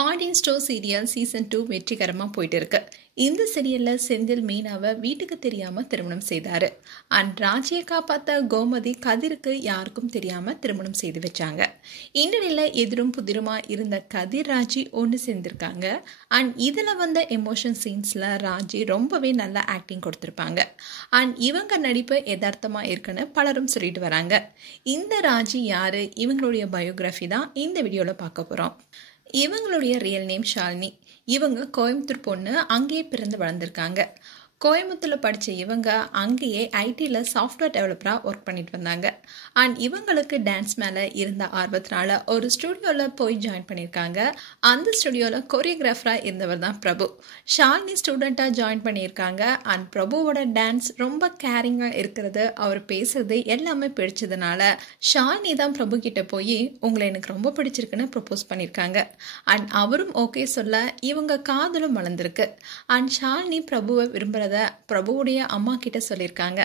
Pandian store serial season 2 வெற்றிகரமா போயிட்டு இருக்கு. இந்த சீரியல்ல செந்தில் மீனாவை வீட்டுக்கு தெரியாம திருமணம் செய்தாரு. அண்ட் ராஜியை காப்பாத்த கோமதி கதிருக்கு யாருக்கும் தெரியாம திருமணம் செய்து வச்சாங்க. இந்நிலையில எதிரும் புதிருமா இருந்த கதிர் ராஜி ஒன்று சேர்ந்திருக்காங்க. அண்ட் இதுல வந்த எமோஷன் சீன்ஸ்ல ராஜி ரொம்பவே நல்ல ஆக்டிங் கொடுத்திருப்பாங்க. அண்ட் இவங்க நடிப்பு யதார்த்தமா இருக்குன்னு பலரும் சொல்லிட்டு வராங்க. இந்த ராஜி யாரு, இவங்களுடைய பயோகிராஃபி தான் இந்த வீடியோல பார்க்க போறோம். இவங்களுடைய ரியல் நேம் ஷாலினி. இவங்க கோயம்புத்தூர் பொண்ணு. அங்கேயே பிறந்து வளர்ந்துருக்காங்க. கோயம்புத்தூரில் படித்த இவங்க அங்கேயே ஐடியில் சாஃப்ட்வேர் டெவலப்பராக ஒர்க் பண்ணிட்டு வந்தாங்க. அண்ட் இவங்களுக்கு டான்ஸ் மேலே இருந்த ஆர்வத்தினால ஒரு ஸ்டுடியோவில் போய் ஜாயின் பண்ணியிருக்காங்க. அந்த ஸ்டுடியோவில் கொரியோகிராஃபராக இருந்தவர் தான் பிரபு. ஷாலினி ஸ்டூடெண்ட்டாக ஜாயின் பண்ணியிருக்காங்க. அண்ட் பிரபுவோட டான்ஸ் ரொம்ப கேரிங்காக இருக்கிறது, அவர் பேசுறது எல்லாமே பிடிச்சதுனால ஷாலினி தான் பிரபு கிட்ட போய் உங்களை எனக்கு ரொம்ப பிடிச்சிருக்குன்னு ப்ரப்போஸ் பண்ணியிருக்காங்க. அண்ட் அவரும் ஓகே சொல்ல இவங்க காதலும் வளர்ந்துருக்கு. அண்ட் ஷாலினி பிரபுவை விரும்புகிற பிரபுவுடைய அம்மா கிட்ட சொல்லியிருக்காங்க.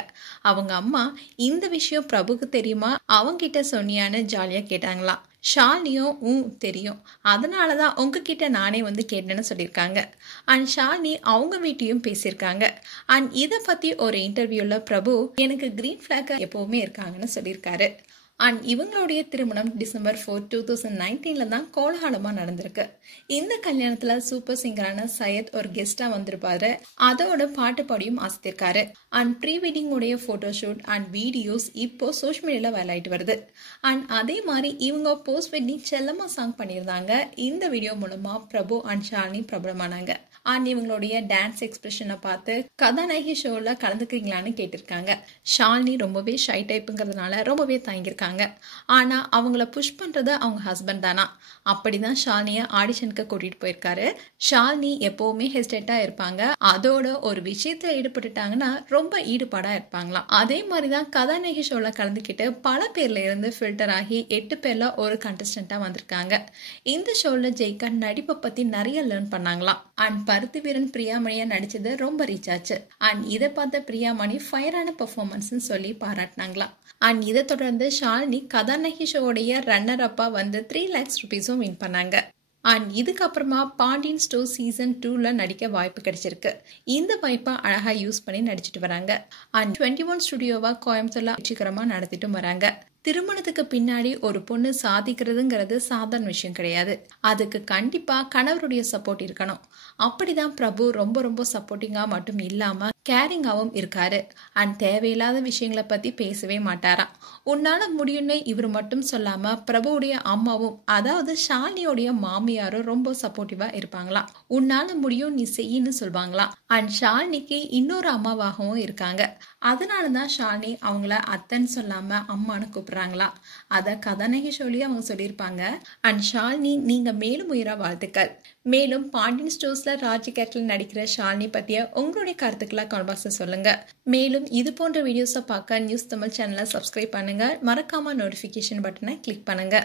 அவங்க அம்மா இந்த விஷயம் பிரபுக்கு தெரியுமா, அவங்க கிட்ட சொன்னியான்னு ஜாலியா கேட்டாங்களாம். ஷாலினியும் தெரியும், அதனாலதான் உங்ககிட்ட நானே வந்து கேட்டேன்னு சொல்லியிருக்காங்க. அண்ட் ஷாலினி அவங்க வீட்டையும் பேசியிருக்காங்க. அண்ட் இதை பத்தி ஒரு இன்டர்வியூல பிரபு எனக்கு கிரீன் பிளாக் எப்பவுமே இருக்காங்கன்னு சொல்லியிருக்காரு. அண்ட் இவங்களுடைய திருமணம் டிசம்பர் 4, 2019 தான் கோலாகலமா நடந்திருக்கு. இந்த கல்யாணத்துல சூப்பர் சிங்கரான சையத் ஒரு கெஸ்டா வந்திருப்பாரு. அதோட பாட்டு பாடியும் ஆசித்திருக்காரு. அண்ட் ப்ரீ வெட்டிங் உடைய போட்டோ ஷூட் அண்ட் வீடியோஸ் இப்போ சோஷியல் மீடியால வைரல் ஆயிட்டு வருது. அண்ட் அதே மாதிரி இவங்க போஸ்ட் வெட்டிங் செல்லமா சாங் பண்ணியிருந்தாங்க. இந்த வீடியோ மூலமா பிரபு அண்ட் ஷாலினி பிரபலமானாங்க. அண்ட் இவங்களுடைய டான்ஸ் எக்ஸ்பிரஷனை பார்த்து கதாநாயகி ஷோல கலந்துக்கிறீங்களான்னு கேட்டிருக்காங்க. ஷாலினி ரொம்பவே ஷை டைப்புங்கிறதுனால ரொம்பவே தயங்கியிருக்காங்க. ஆனா அவங்கள புஷ் பண்றது அவங்க ஹஸ்பண்ட் தானா. அப்படிதான் ஷாலினிய ஆடிஷனுக்கு கூட்டிட்டு போயிருக்காரு. ஷாலினி எப்பவுமே ஹெஸ்டேட்டா இருப்பாங்க. அதோட ஒரு விஷயத்துல ஈடுபட்டுட்டாங்கன்னா ரொம்ப ஈடுபாடா இருப்பாங்களாம். அதே மாதிரிதான் கதாநாயகி ஷோல கலந்துக்கிட்டு பல பேர்ல இருந்து ஃபில்டர் ஆகி 8 பேர்ல ஒரு கண்டஸ்டன்டா வந்திருக்காங்க. இந்த ஷோல ஜெயிக்க நடிப்பை பத்தி நிறைய லேர்ன் பண்ணாங்களாம். அண்ட் பருத்தி வீரன் பிரியாமணியா நடிச்சது ரொம்ப ரீச் ஆச்சு. அண்ட் இதை பார்த்த பிரியாமணி ஃபயரான பெர்ஃபார்மன்ஸ் சொல்லி பாராட்டினாங்களாம். அண்ட் இதை தொடர்ந்து ஷாலினி கதாநாயகி ஷோடைய ரன்னர் அப்பா வந்து 3 lakhs rupees வின் பண்ணாங்க. அண்ட் இதுக்கப்புறமா பாண்டியன் ஸ்டோர் சீசன் 2ல நடிக்க வாய்ப்பு கிடைச்சிருக்கு. இந்த வாய்ப்பை அழகா யூஸ் பண்ணி நடிச்சிட்டு வராங்க. அண்ட் 21 ஸ்டுடியோவா கோயம்புத்தூர்ல வெற்றிகரமா நடத்திட்டும் வராங்க. திருமணத்துக்கு பின்னாடி ஒரு பொண்ணு சாதிக்கிறதுங்கிறது சாதாரண விஷயம் கிடையாது. அதுக்கு கண்டிப்பா கணவருடைய சப்போர்ட் இருக்கணும். அப்படிதான் பிரபு ரொம்ப ரொம்ப சப்போர்ட்டிங்கா மட்டும் இல்லாம கேரிங்காவும் இருக்காரு. அண்ட் தேவையில்லாத விஷயங்களை பத்தி பேசவே மாட்டாராம். உன்னால முடியும்னு இவர் மட்டும் சொல்லாம பிரபுவுடைய அம்மாவும், அதாவது ஷாலினியோடைய மாமியாரும் ரொம்ப சப்போர்ட்டிவா இருப்பாங்களாம். உன்னால முடியும், நீ செய்யின்னு சொல்வாங்களாம். அண்ட் ஷாலினிக்கு இன்னொரு அம்மாவாகவும் இருக்காங்க. அதனாலதான் ஷாலினி அவங்கள அத்தன்னு சொல்லாம அம்மானு கூப்பிடுறாங்களா. அத கதாநாயகி ஷோலி அவங்க சொல்லியிருப்பாங்க. அண்ட் ஷாலினி நீங்க மேலும் உயர வாழ்த்துக்கள். மேலும் பாண்டியன் ஸ்டோர்ஸ்ல ராஜி கேரக்டர்ல நடிக்கிற ஷாலினி பத்திய உங்களுடைய கருத்துக்களை கமெண்ட் பாக்ஸ்ல சொல்லுங்க. மேலும் இது போன்ற வீடியோஸை பார்க்க நியூஸ் தமிழ் சேனலை சப்ஸ்கிரைப் பண்ணுங்க. மறக்காம நோட்டிபிகேஷன் பட்டனை கிளிக் பண்ணுங்க.